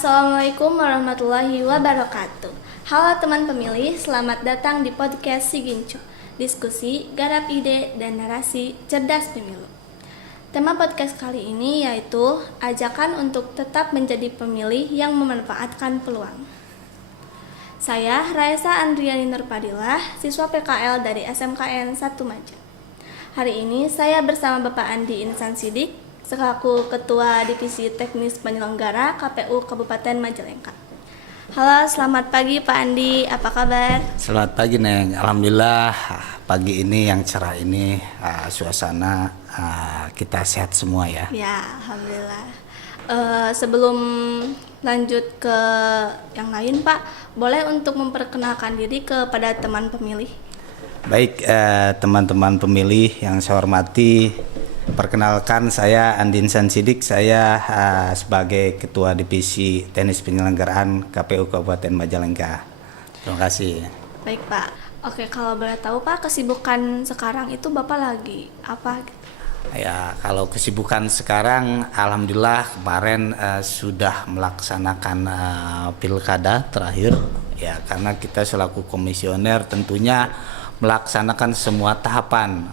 Assalamualaikum warahmatullahi wabarakatuh. Halo teman pemilih, selamat datang di podcast Sigincu, diskusi, garap ide, dan narasi cerdas pemilu. Tema podcast kali ini yaitu ajakan untuk tetap menjadi pemilih yang memanfaatkan peluang. Saya Raisa Andriani Nurpadilah, siswa PKL dari SMKN 1 Maja. Hari ini saya bersama Bapak Andi Insan Sidik, selaku Ketua Divisi Teknis Penyelenggara KPU Kabupaten Majalengka. Halo, selamat pagi Pak Andi, apa kabar? Selamat pagi Neng, alhamdulillah pagi ini yang cerah ini suasana kita sehat semua ya. Ya, alhamdulillah. Sebelum lanjut ke yang lain Pak, boleh untuk memperkenalkan diri kepada teman pemilih? Baik, teman-teman pemilih yang saya hormati, perkenalkan saya Andi Insan Sidik, saya sebagai Ketua Divisi Teknis Penyelenggaraan KPU Kabupaten Majalengka. Terima kasih. Baik Pak, oke, kalau boleh tahu Pak, kesibukan sekarang itu Bapak lagi apa? Ya, kalau kesibukan sekarang, alhamdulillah kemarin sudah melaksanakan pilkada terakhir, ya karena kita selaku komisioner tentunya melaksanakan semua tahapan.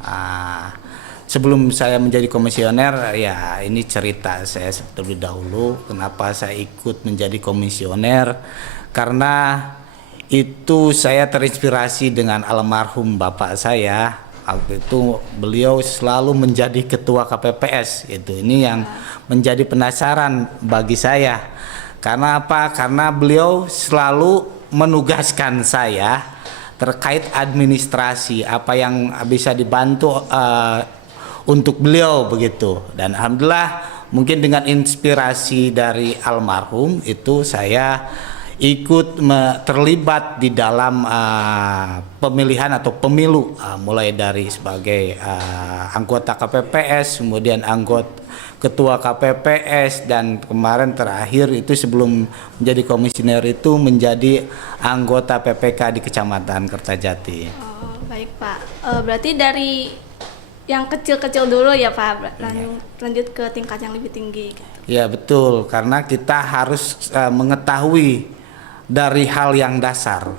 Sebelum saya menjadi komisioner, ya ini cerita saya terlebih dahulu kenapa saya ikut menjadi komisioner, karena itu saya terinspirasi dengan almarhum bapak saya. Waktu itu beliau selalu menjadi ketua KPPS, ini yang menjadi penasaran bagi saya. Karena apa? Karena beliau selalu menugaskan saya terkait administrasi, apa yang bisa dibantu untuk beliau begitu. Dan alhamdulillah mungkin dengan inspirasi dari almarhum itu saya ikut terlibat di dalam pemilihan atau pemilu, mulai dari sebagai anggota KPPS, kemudian anggota ketua KPPS, dan kemarin terakhir itu sebelum menjadi komisioner itu menjadi anggota PPK di Kecamatan Kertajati. Oh, baik Pak. Berarti dari yang kecil-kecil dulu ya Pak, lanjut ke tingkat yang lebih tinggi. Ya betul, karena kita harus mengetahui dari hal yang dasar,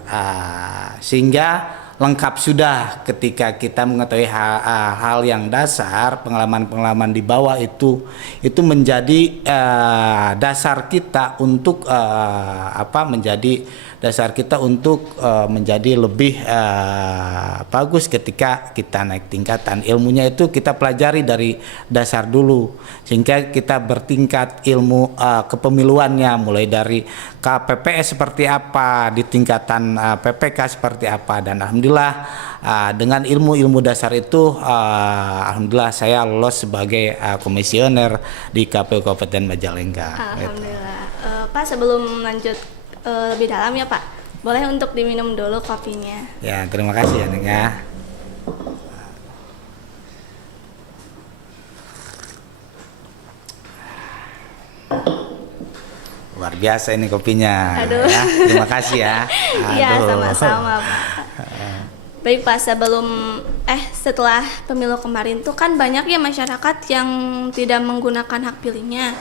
sehingga lengkap sudah ketika kita mengetahui hal yang dasar. Pengalaman-pengalaman di bawah itu menjadi dasar kita untuk menjadi dasar kita untuk menjadi lebih bagus ketika kita naik tingkatan. Ilmunya itu kita pelajari dari dasar dulu, sehingga kita bertingkat ilmu kepemiluannya, mulai dari KPPS seperti apa, di tingkatan PPK seperti apa. Dan alhamdulillah dengan ilmu-ilmu dasar itu alhamdulillah saya lolos sebagai komisioner di KPU Kabupaten Majalengka. Alhamdulillah. Pak, sebelum lanjut lebih dalam ya Pak, boleh untuk diminum dulu kopinya. Ya, terima kasih ya Neng ya. Luar biasa ini kopinya. Aduh. Ya, terima kasih ya. Iya, sama-sama Pak. Baik Pak, setelah pemilu kemarin tuh kan banyak ya masyarakat yang tidak menggunakan hak pilihnya.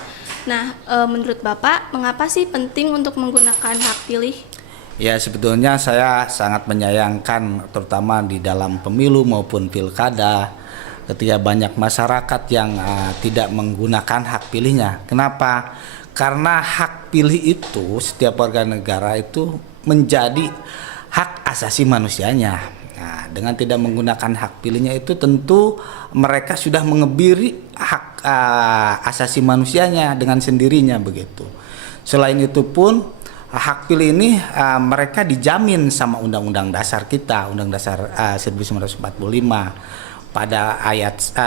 Nah, menurut Bapak, mengapa sih penting untuk menggunakan hak pilih? Ya, sebetulnya saya sangat menyayangkan, terutama di dalam pemilu maupun pilkada, ketika banyak masyarakat yang tidak menggunakan hak pilihnya. Kenapa? Karena hak pilih itu setiap warga negara itu menjadi hak asasi manusianya. Nah, dengan tidak menggunakan hak pilihnya itu tentu mereka sudah mengebiri hak asasi manusianya dengan sendirinya begitu. Selain itu pun hak pilih ini mereka dijamin sama Undang-Undang Dasar kita, Undang Dasar 1945 pada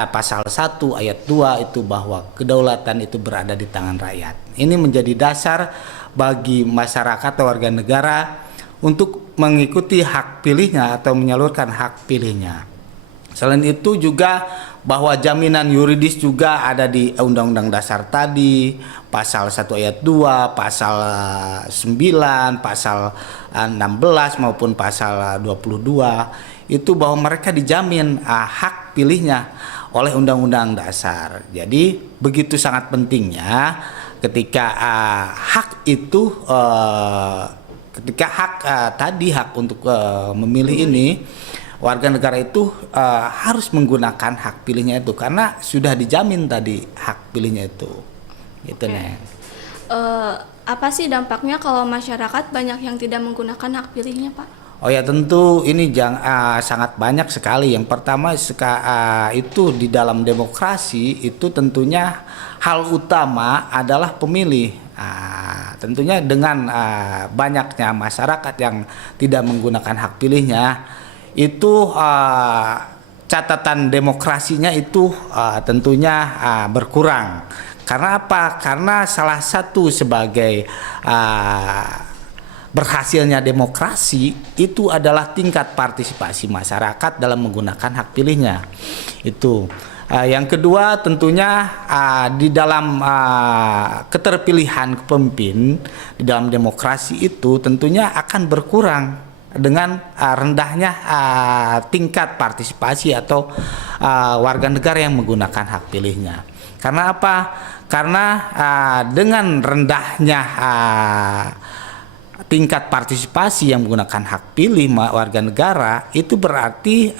pasal 1 ayat 2 itu bahwa kedaulatan itu berada di tangan rakyat. Ini menjadi dasar bagi masyarakat atau warga negara untuk mengikuti hak pilihnya atau menyalurkan hak pilihnya. Selain itu juga bahwa jaminan yuridis juga ada di Undang-Undang Dasar tadi, pasal 1 ayat 2, pasal 9, pasal 16 maupun pasal 22, itu bahwa mereka dijamin hak pilihnya oleh Undang-Undang Dasar. Jadi begitu sangat pentingnya ketika hak itu ketika hak tadi hak untuk memilih ini, warga negara itu harus menggunakan hak pilihnya itu karena sudah dijamin tadi hak pilihnya itu. Gitu nih. Apa sih dampaknya kalau masyarakat banyak yang tidak menggunakan hak pilihnya, Pak? Oh ya, tentu ini sangat banyak sekali. Yang pertama itu di dalam demokrasi itu tentunya hal utama adalah pemilih. Tentunya dengan banyaknya masyarakat yang tidak menggunakan hak pilihnya, itu catatan demokrasinya itu tentunya berkurang. Karena apa? Karena salah satu sebagai berhasilnya demokrasi itu adalah tingkat partisipasi masyarakat dalam menggunakan hak pilihnya. Itu. Yang kedua tentunya di dalam keterpilihan pemimpin di dalam demokrasi itu tentunya akan berkurang dengan rendahnya tingkat partisipasi atau warga negara yang menggunakan hak pilihnya. Karena apa? Karena dengan rendahnya tingkat partisipasi yang menggunakan hak pilih warga negara itu berarti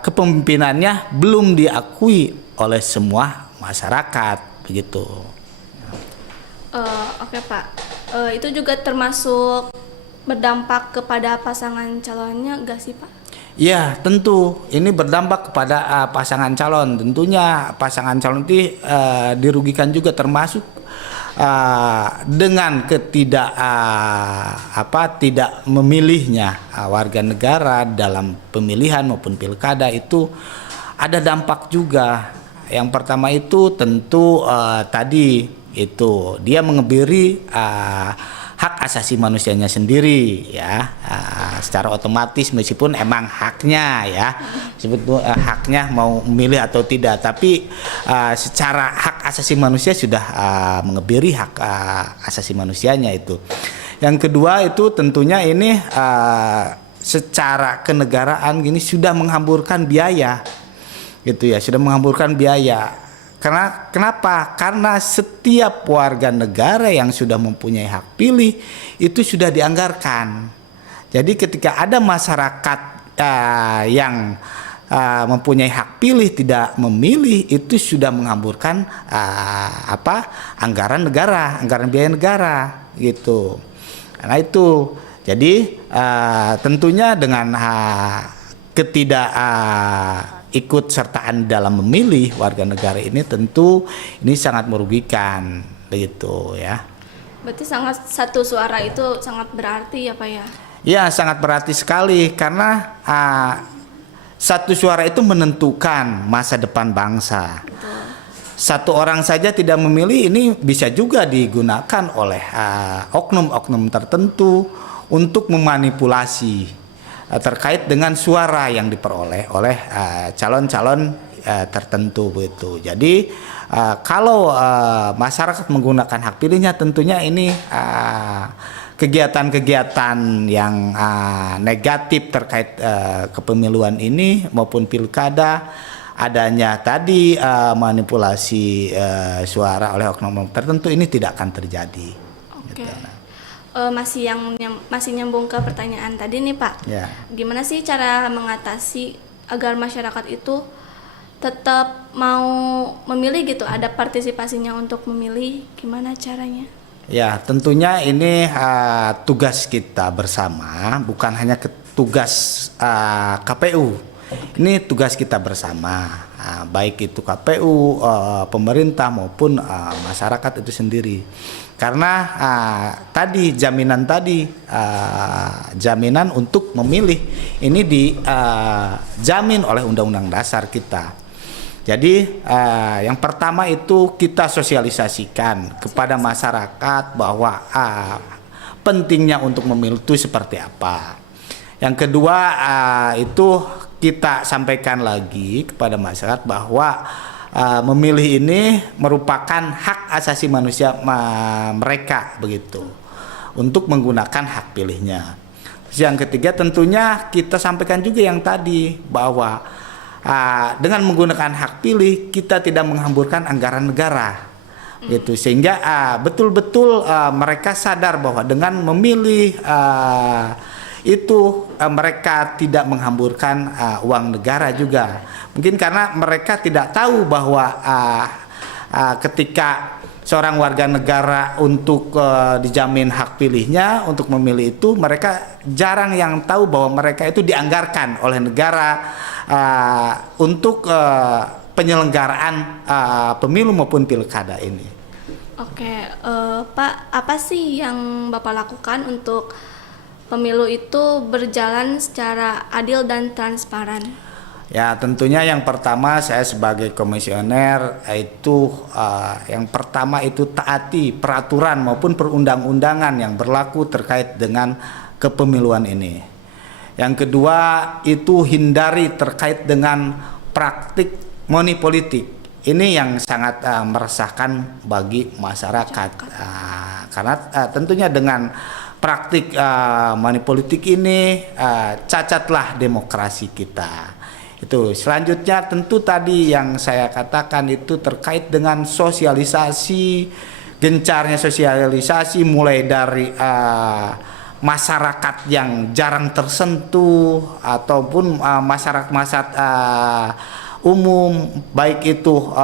kepemimpinannya belum diakui oleh semua masyarakat begitu. Oke Pak, itu juga termasuk berdampak kepada pasangan calonnya gak sih Pak? Ya tentu ini berdampak kepada pasangan calon. Tentunya pasangan calon itu dirugikan juga termasuk dengan tidak memilihnya warga negara dalam pemilihan maupun pilkada itu ada dampak juga. Yang pertama itu tentu tadi itu dia mengebiri hak asasi manusianya sendiri ya, secara otomatis meskipun emang haknya ya sebetulnya haknya mau memilih atau tidak, tapi secara hak asasi manusia sudah mengebiri hak asasi manusianya itu. Yang kedua itu tentunya ini secara kenegaraan gini sudah menghamburkan biaya gitu ya, sudah menghamburkan biaya. Kenapa? Karena setiap warga negara yang sudah mempunyai hak pilih itu sudah dianggarkan. Jadi ketika ada masyarakat yang mempunyai hak pilih tidak memilih itu sudah menghamburkan anggaran negara, anggaran biaya negara gitu. Karena itu jadi tentunya dengan ikut sertaan dalam memilih warga negara ini tentu ini sangat merugikan begitu ya. Berarti satu suara itu sangat berarti ya Pak ya? Ya sangat berarti sekali karena satu suara itu menentukan masa depan bangsa. Betul. Satu orang saja tidak memilih ini bisa juga digunakan oleh oknum-oknum tertentu untuk memanipulasi terkait dengan suara yang diperoleh oleh calon-calon tertentu begitu. Jadi kalau masyarakat menggunakan hak pilihnya tentunya ini kegiatan-kegiatan yang negatif terkait kepemiluan ini maupun pilkada, adanya tadi manipulasi suara oleh oknum tertentu ini tidak akan terjadi. Oke. Gitu. Masih nyambung ke pertanyaan tadi nih Pak. Ya. Gimana sih cara mengatasi agar masyarakat itu tetap mau memilih gitu, ada partisipasinya untuk memilih, gimana caranya? Ya tentunya ini tugas kita bersama, bukan hanya tugas KPU. Ini tugas kita bersama, baik itu KPU, pemerintah maupun masyarakat itu sendiri. Karena tadi jaminan untuk memilih ini dijamin oleh Undang-Undang Dasar kita. Jadi yang pertama itu kita sosialisasikan kepada masyarakat bahwa pentingnya untuk memilih itu seperti apa. Yang kedua itu kita sampaikan lagi kepada masyarakat bahwa memilih ini merupakan hak asasi manusia mereka begitu untuk menggunakan hak pilihnya. Terus yang ketiga tentunya kita sampaikan juga yang tadi bahwa dengan menggunakan hak pilih kita tidak menghamburkan anggaran negara, gitu. Sehingga betul-betul mereka sadar bahwa dengan memilih mereka tidak menghamburkan uang negara juga. Mungkin karena mereka tidak tahu bahwa ketika seorang warga negara untuk dijamin hak pilihnya untuk memilih itu, mereka jarang yang tahu bahwa mereka itu dianggarkan oleh negara untuk penyelenggaraan pemilu maupun pilkada ini. Oke, Pak, apa sih yang Bapak lakukan untuk pemilu itu berjalan secara adil dan transparan? Ya, tentunya yang pertama saya sebagai komisioner itu yang pertama itu taati peraturan maupun perundang-undangan yang berlaku terkait dengan kepemiluan ini. Yang kedua itu hindari terkait dengan praktik money politik. Ini yang sangat meresahkan bagi masyarakat. Karena tentunya dengan praktik money politik ini cacatlah demokrasi kita. Itu selanjutnya tentu tadi yang saya katakan itu terkait dengan sosialisasi, gencarnya sosialisasi mulai dari masyarakat yang jarang tersentuh ataupun masyarakat umum, baik itu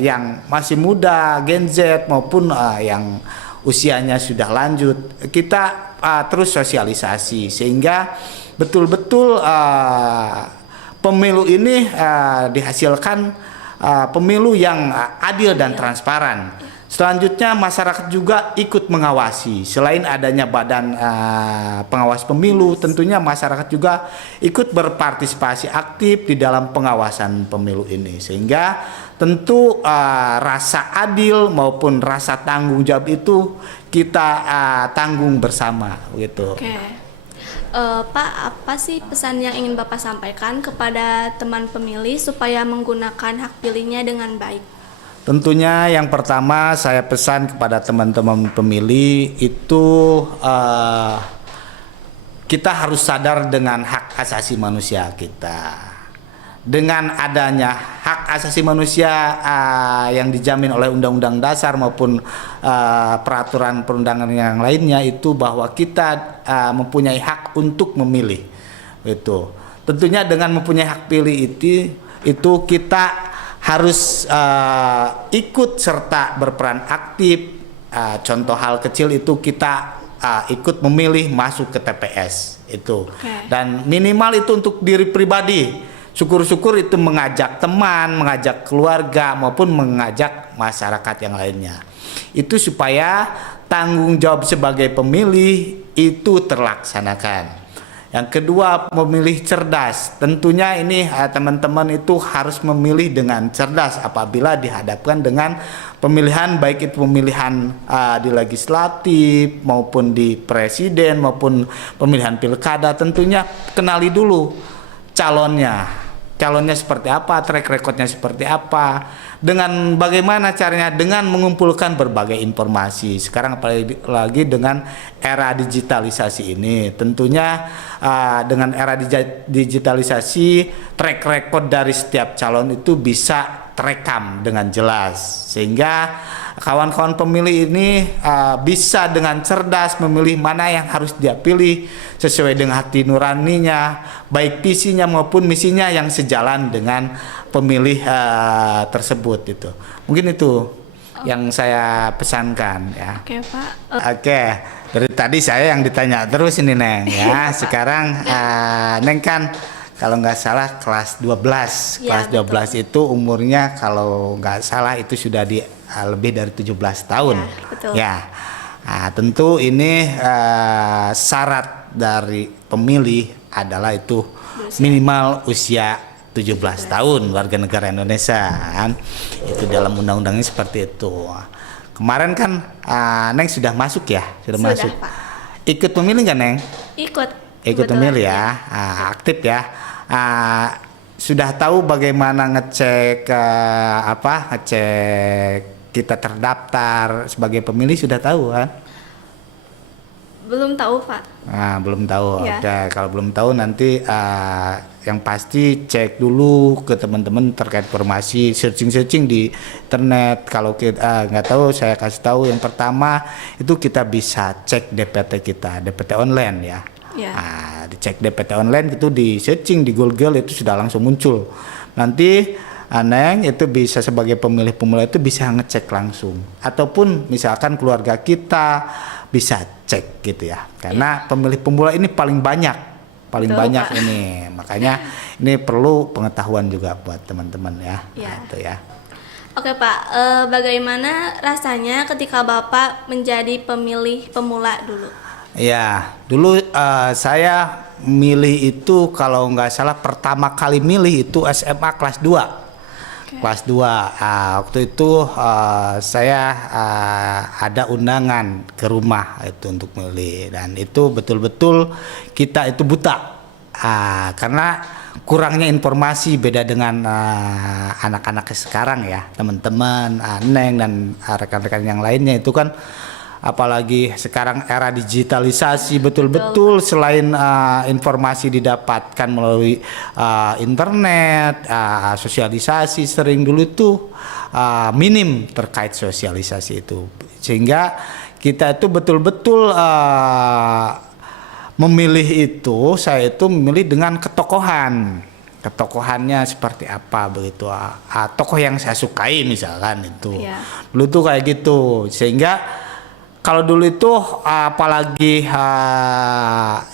yang masih muda, Gen Z maupun yang usianya sudah lanjut, kita terus sosialisasi sehingga betul-betul pemilu ini dihasilkan pemilu yang adil dan transparan. Selanjutnya masyarakat juga ikut mengawasi. Selain adanya badan pengawas pemilu, tentunya masyarakat juga ikut berpartisipasi aktif di dalam pengawasan pemilu ini. Sehingga tentu rasa adil maupun rasa tanggung jawab itu kita tanggung bersama, gitu. Oke. Pak, apa sih pesan yang ingin Bapak sampaikan kepada teman pemilih supaya menggunakan hak pilihnya dengan baik? Tentunya yang pertama saya pesan kepada teman-teman pemilih itu kita harus sadar dengan hak asasi manusia kita. Dengan adanya hak asasi manusia yang dijamin oleh Undang-Undang Dasar maupun peraturan perundangan yang lainnya itu bahwa kita mempunyai hak untuk memilih. Itu tentunya dengan mempunyai hak pilih itu kita harus ikut serta berperan aktif. Contoh hal kecil itu kita ikut memilih masuk ke TPS itu. Dan minimal itu untuk diri pribadi. Syukur-syukur itu mengajak teman, mengajak keluarga maupun mengajak masyarakat yang lainnya. Itu supaya tanggung jawab sebagai pemilih itu terlaksanakan. Yang kedua, memilih cerdas. Tentunya ini teman-teman itu harus memilih dengan cerdas apabila dihadapkan dengan pemilihan, baik itu pemilihan di legislatif maupun di presiden maupun pemilihan pilkada. Tentunya kenali dulu calonnya seperti apa, track recordnya seperti apa, dengan bagaimana caranya, dengan mengumpulkan berbagai informasi. Sekarang apalagi dengan era digitalisasi ini, tentunya dengan era digitalisasi track record dari setiap calon itu bisa terekam dengan jelas, sehingga kawan-kawan pemilih ini bisa dengan cerdas memilih mana yang harus dia pilih sesuai dengan hati nuraninya, baik visinya maupun misinya yang sejalan dengan pemilih tersebut. Itu mungkin itu yang saya pesankan, ya. Oke, Pak. Oke, dari tadi saya yang ditanya terus ini, Neng, ya. Sekarang Neng kan kalau nggak salah kelas 12. Ya, kelas 12 betul. Itu umurnya kalau nggak salah itu sudah di lebih dari 17 tahun. Ya, betul. Ya. Nah, tentu ini syarat dari pemilih adalah itu minimal usia 17 tahun warga negara Indonesia, kan. Itu dalam undang-undangnya seperti itu. Kemarin kan Neng sudah masuk ya? Sudah masuk. Pak. Ikut memilih nggak, Neng? Ikut memilih ya, aktif ya. Sudah tahu bagaimana ngecek ngecek kita terdaftar sebagai pemilih, sudah tahu kan? Belum tahu, Pak. Nah, belum tahu. Ya. Oke, kalau belum tahu nanti yang pasti cek dulu ke teman-teman terkait informasi, searching di internet. Kalau kita nggak tahu, saya kasih tahu yang pertama itu kita bisa cek DPT kita, DPT online ya. Ya. Nah, dicek DPT online itu di searching di Google itu sudah langsung muncul. Nanti Neng itu bisa sebagai pemilih pemula itu bisa ngecek langsung, ataupun misalkan keluarga kita bisa cek gitu ya, karena pemilih pemula ini paling banyak Betul, banyak Pak. ini, makanya ini perlu pengetahuan juga buat teman-teman ya. Ya. Nah, itu ya. Oke, Pak. Bagaimana rasanya ketika Bapak menjadi pemilih pemula dulu? Ya, dulu saya milih itu kalau nggak salah pertama kali milih itu SMA kelas 2. Oke. Kelas 2. Waktu itu saya ada undangan ke rumah itu untuk milih, dan itu betul-betul kita itu buta karena kurangnya informasi, beda dengan anak-anak sekarang ya, teman-teman, Neng dan rekan-rekan yang lainnya itu kan, apalagi sekarang era digitalisasi betul-betul, selain informasi didapatkan melalui internet, sosialisasi sering dulu itu minim terkait sosialisasi itu, sehingga kita itu betul-betul memilih itu, saya itu memilih dengan ketokohannya seperti apa begitu, tokoh yang saya sukai misalkan itu. Iya. Dulu tuh kayak gitu, sehingga kalau dulu itu apalagi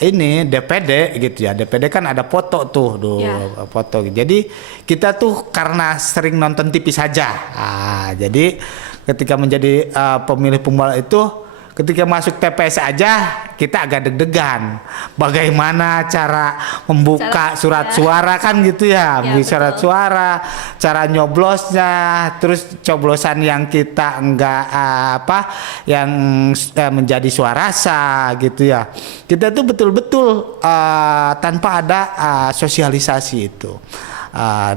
ini DPD gitu ya, DPD kan ada foto tuh dulu, Ya. foto. Jadi kita tuh karena sering nonton TV saja, jadi ketika menjadi pemilih pemula itu, ketika masuk TPS aja kita agak deg-degan. Bagaimana cara membuka surat suara kan gitu ya, Ya, surat betul. suara, cara nyoblosnya, terus coblosan yang kita enggak yang menjadi suara sah gitu ya. Kita tuh betul-betul tanpa ada sosialisasi itu.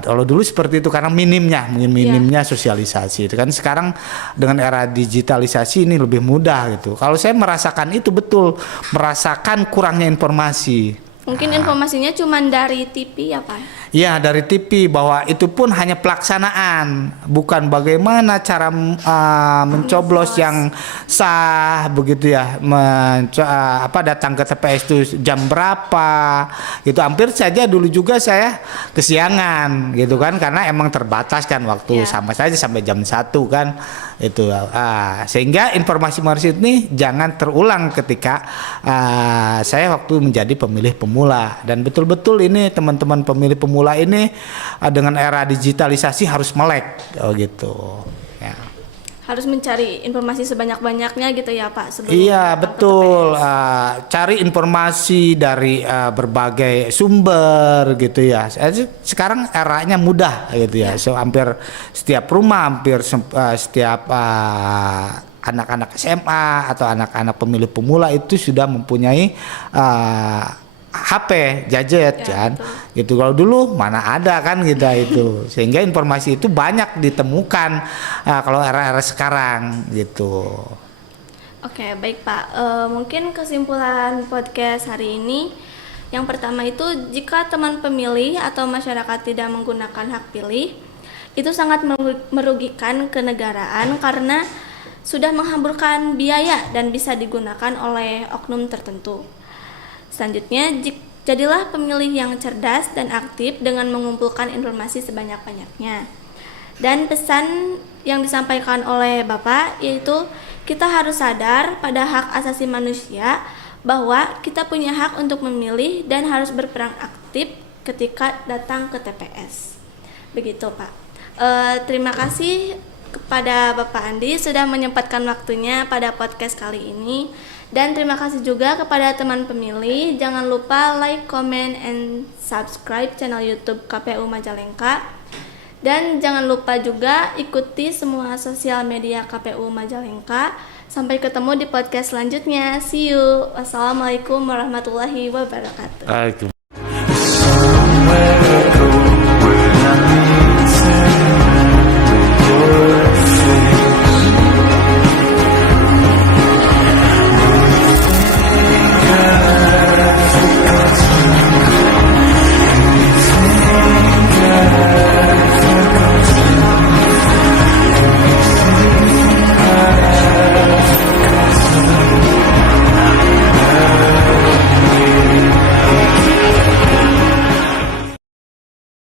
Kalau dulu seperti itu karena minimnya sosialisasi itu kan. Sekarang dengan era digitalisasi ini lebih mudah gitu. Kalau saya merasakan itu, betul merasakan kurangnya informasi. Mungkin informasinya cuma dari TV ya, Pak? Ya, dari TV, bahwa itu pun hanya pelaksanaan, bukan bagaimana cara mencoblos yang sah begitu ya, datang ke TPS itu jam berapa gitu. Hampir saja dulu juga saya kesiangan gitu kan, karena emang terbatas kan waktu, sama saja sampai jam 1 kan itu. Sehingga informasi ini jangan terulang ketika saya waktu menjadi pemilih pemula. Dan betul-betul ini teman-teman pemilih pemula ini dengan era digitalisasi harus melek gitu ya. Harus mencari informasi sebanyak-banyaknya gitu ya, Pak, sebelum Iya, datang ke betul. TPS. Cari informasi dari berbagai sumber gitu ya. Sekarang eranya mudah gitu ya. So, hampir setiap rumah, hampir setiap anak-anak SMA atau anak-anak pemilih pemula itu sudah mempunyai HP gadget kan, gitu. Kalau dulu mana ada kan kita itu, sehingga informasi itu banyak ditemukan kalau era-era sekarang gitu. Oke, baik, Pak. Mungkin kesimpulan podcast hari ini, yang pertama itu, jika teman pemilih atau masyarakat tidak menggunakan hak pilih, itu sangat merugikan kenegaraan karena sudah menghamburkan biaya dan bisa digunakan oleh oknum tertentu. Selanjutnya, jadilah pemilih yang cerdas dan aktif dengan mengumpulkan informasi sebanyak-banyaknya. Dan pesan yang disampaikan oleh Bapak yaitu kita harus sadar pada hak asasi manusia, bahwa kita punya hak untuk memilih dan harus berperan aktif ketika datang ke TPS. Begitu, Pak. Terima kasih kepada Bapak Andi sudah menyempatkan waktunya pada podcast kali ini. Dan terima kasih juga kepada teman pemilih. Jangan lupa like, comment, and subscribe channel YouTube KPU Majalengka. Dan jangan lupa juga ikuti semua sosial media KPU Majalengka. Sampai ketemu di podcast selanjutnya. See you. Wassalamualaikum warahmatullahi wabarakatuh.